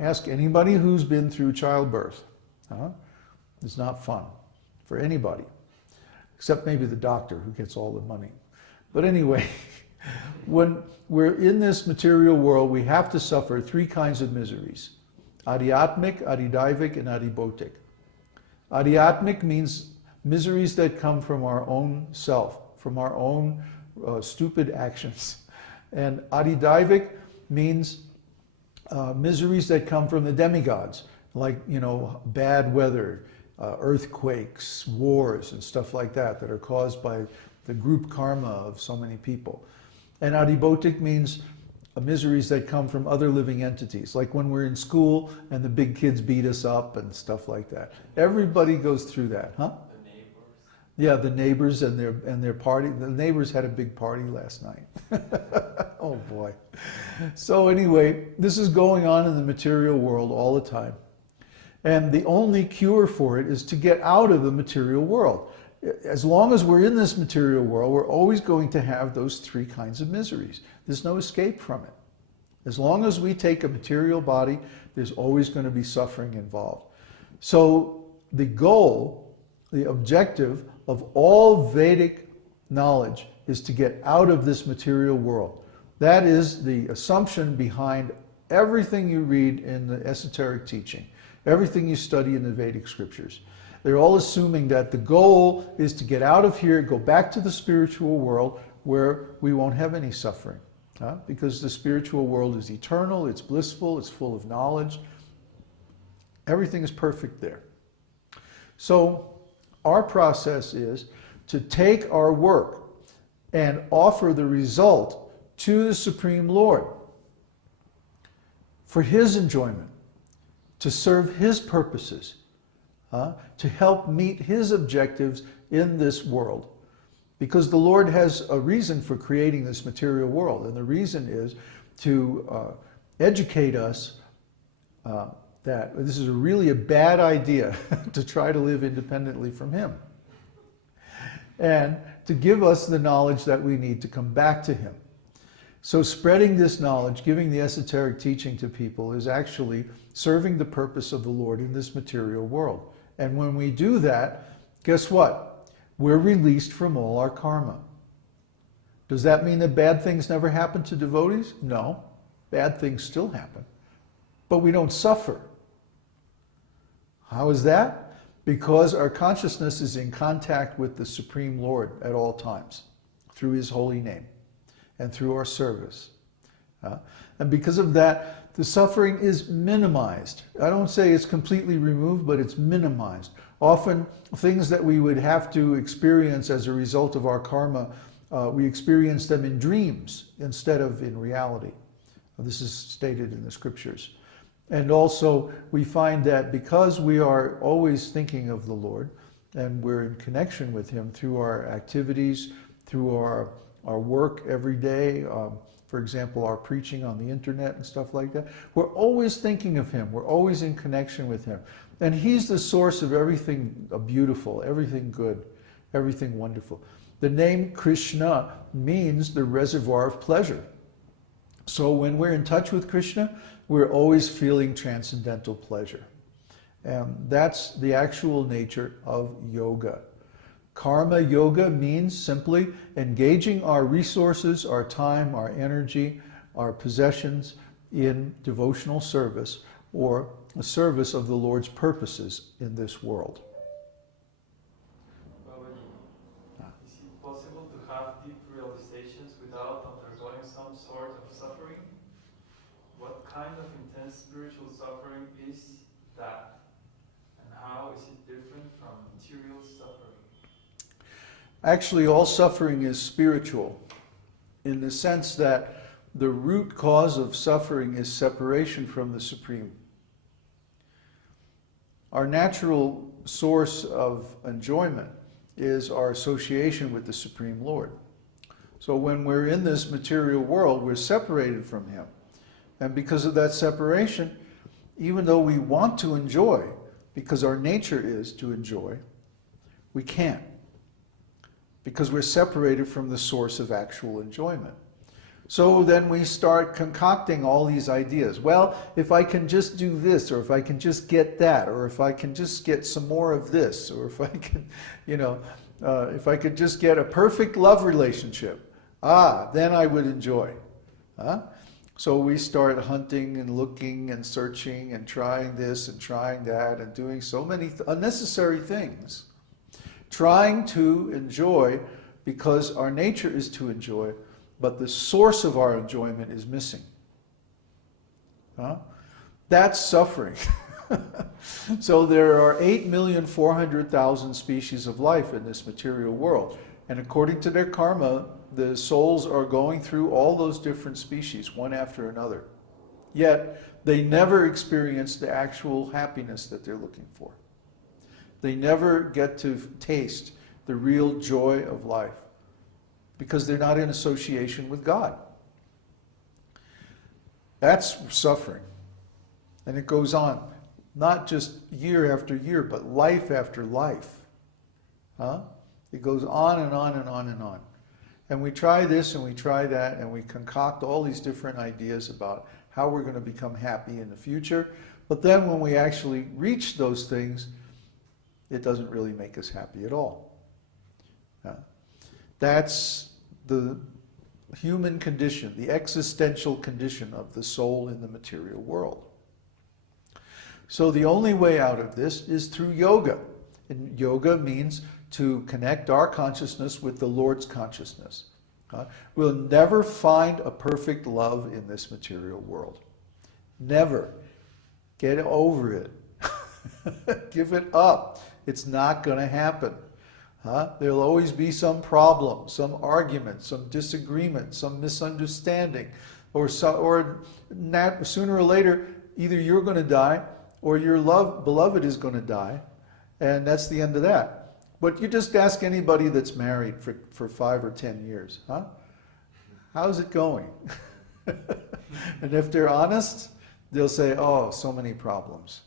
Ask anybody who's been through childbirth. It's not fun for anybody, except maybe the doctor who gets all the money. But anyway, when we're in this material world, we have to suffer three kinds of miseries: adhyatmic, adhidaivic, and adhibhotic. Adhyatmic means miseries that come from our own self, from our own stupid actions. And adhidaivic means miseries that come from the demigods, like, bad weather, earthquakes, wars, and stuff like that, that are caused by the group karma of so many people. And adhibhotic means miseries that come from other living entities, like when we're in school and the big kids beat us up and stuff like that. Everybody goes through that, huh? The neighbors. Yeah, the neighbors and their party. The neighbors had a big party last night. Oh boy. So anyway, this is going on in the material world all the time. And the only cure for it is to get out of the material world. As long as we're in this material world, we're always going to have those three kinds of miseries. There's no escape from it. As long as we take a material body, there's always going to be suffering involved. So the goal, the objective of all Vedic knowledge is to get out of this material world. That is the assumption behind everything you read in the esoteric teaching, everything you study in the Vedic scriptures. They're all assuming that the goal is to get out of here, go back to the spiritual world where we won't have any suffering. Because the spiritual world is eternal, it's blissful, it's full of knowledge. Everything is perfect there. So our process is to take our work and offer the result to the Supreme Lord for His enjoyment, to serve His purposes, to help meet His objectives in this world. Because the Lord has a reason for creating this material world, and the reason is to educate us that this is really a bad idea to try to live independently from Him, and to give us the knowledge that we need to come back to Him. So spreading this knowledge, giving the esoteric teaching to people, is actually serving the purpose of the Lord in this material world. And when we do that, guess what? We're released from all our karma. Does that mean that bad things never happen to devotees? No. Bad things still happen. But we don't suffer. How is that? Because our consciousness is in contact with the Supreme Lord at all times, through His holy name and through our service. And because of that, the suffering is minimized. I don't say it's completely removed, but it's minimized. Often, things that we would have to experience as a result of our karma, we experience them in dreams instead of in reality. This is stated in the scriptures. And also, we find that because we are always thinking of the Lord, and we're in connection with Him through our activities, through our work every day, for example, our preaching on the internet and stuff like that, we're always thinking of Him. We're always in connection with Him. And He's the source of everything beautiful, everything good, everything wonderful. The name Krishna means the reservoir of pleasure. So when we're in touch with Krishna, we're always feeling transcendental pleasure. And that's the actual nature of yoga. Karma yoga means simply engaging our resources, our time, our energy, our possessions in devotional service, or a service of the Lord's purposes in this world. Is it possible to have deep realizations without undergoing some sort of suffering? What kind of intense spiritual suffering is that? And how is it different from material suffering? Actually, all suffering is spiritual, in the sense that the root cause of suffering is separation from the Supreme. Our natural source of enjoyment is our association with the Supreme Lord. So when we're in this material world, we're separated from Him. And because of that separation, even though we want to enjoy, because our nature is to enjoy, we can't. Because we're separated from the source of actual enjoyment. So then we start concocting all these ideas. Well, if I can just do this, or if I can just get that, or if I can just get some more of this, or if I can, if I could just get a perfect love relationship, then I would enjoy. So we start hunting and looking and searching and trying this and trying that and doing so many unnecessary things, trying to enjoy because our nature is to enjoy, but the source of our enjoyment is missing. That's suffering. So there are 8,400,000 species of life in this material world. And according to their karma, the souls are going through all those different species, one after another. Yet, they never experience the actual happiness that they're looking for. They never get to taste the real joy of life because they're not in association with God. That's suffering. And it goes on, not just year after year, but life after life. It goes on and on and on and on. And we try this and we try that and we concoct all these different ideas about how we're going to become happy in the future. But then when we actually reach those things, it doesn't really make us happy at all. That's the human condition, the existential condition of the soul in the material world. So the only way out of this is through yoga. And yoga means to connect our consciousness with the Lord's consciousness. We'll never find a perfect love in this material world. Never. Get over it. Give it up. It's not going to happen. There'll always be some problem, some argument, some disagreement, some misunderstanding, or sooner or later, either you're going to die or your beloved is going to die, and that's the end of that. But you just ask anybody that's married for 5 or 10 years, how's it going? And if they're honest, they'll say, oh, so many problems.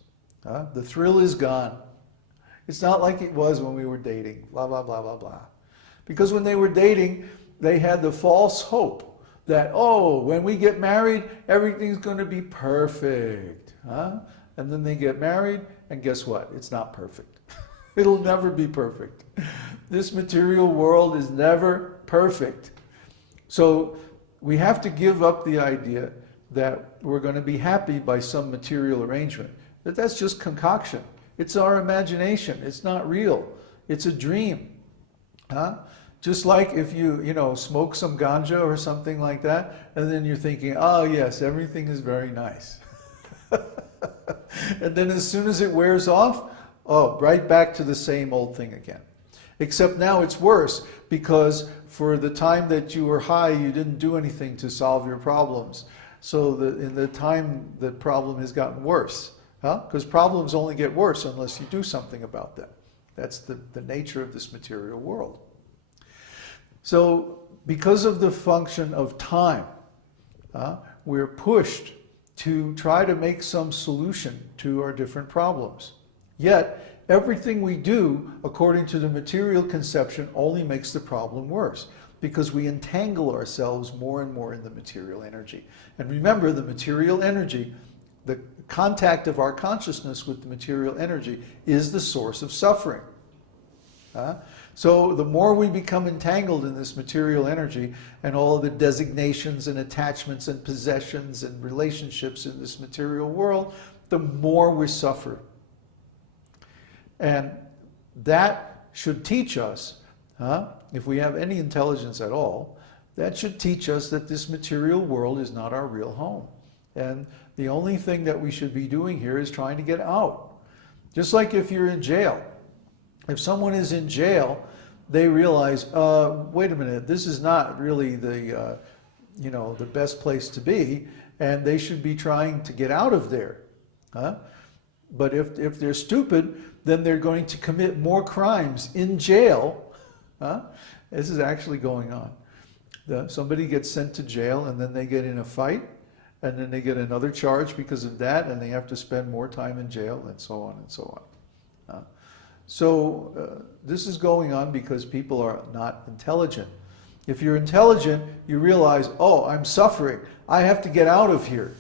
The thrill is gone. It's not like it was when we were dating, blah, blah, blah, blah, blah. Because when they were dating, they had the false hope that, oh, when we get married, everything's going to be perfect. And then they get married, and guess what? It's not perfect. It'll never be perfect. This material world is never perfect. So we have to give up the idea that we're going to be happy by some material arrangement. That's just concoction. It's our imagination. It's not real. It's a dream. Just like if you smoke some ganja or something like that, and then you're thinking, oh yes, everything is very nice. And then as soon as it wears off, right back to the same old thing again. Except now it's worse, because for the time that you were high, you didn't do anything to solve your problems. So in the time, the problem has gotten worse. Because problems only get worse unless you do something about them. That's the nature of this material world. So because of the function of time, we're pushed to try to make some solution to our different problems. Yet, everything we do, according to the material conception, only makes the problem worse, because we entangle ourselves more and more in the material energy. And remember, the material energy, the contact of our consciousness with the material energy, is the source of suffering. So the more we become entangled in this material energy and all of the designations and attachments and possessions and relationships in this material world, the more we suffer. And that should teach us, if we have any intelligence at all, that should teach us that this material world is not our real home. And the only thing that we should be doing here is trying to get out. Just like if you're in jail. If someone is in jail, they realize, wait a minute, this is not really the best place to be, and they should be trying to get out of there. But if they're stupid, then they're going to commit more crimes in jail. This is actually going on. Somebody gets sent to jail, and then they get in a fight, and then they get another charge because of that, and they have to spend more time in jail, and so on and so on. So this is going on because people are not intelligent. If you're intelligent, you realize, oh, I'm suffering. I have to get out of here.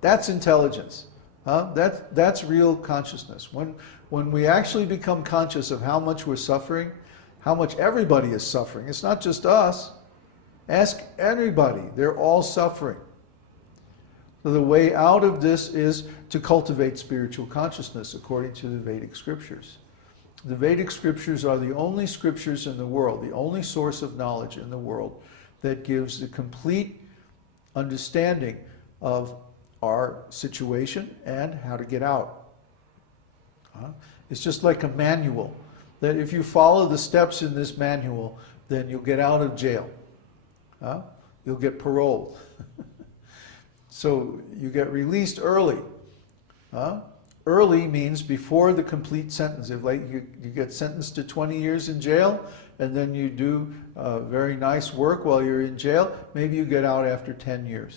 That's intelligence. That's real consciousness. When we actually become conscious of how much we're suffering, how much everybody is suffering, it's not just us. Ask anybody. They're all suffering. So the way out of this is to cultivate spiritual consciousness according to the Vedic scriptures. The Vedic scriptures are the only scriptures in the world, the only source of knowledge in the world that gives the complete understanding of our situation and how to get out. It's just like a manual, that if you follow the steps in this manual, then you'll get out of jail. You'll get paroled. So you get released early. Early means before the complete sentence. If like you get sentenced to 20 years in jail, and then you do very nice work while you're in jail, maybe you get out after 10 years.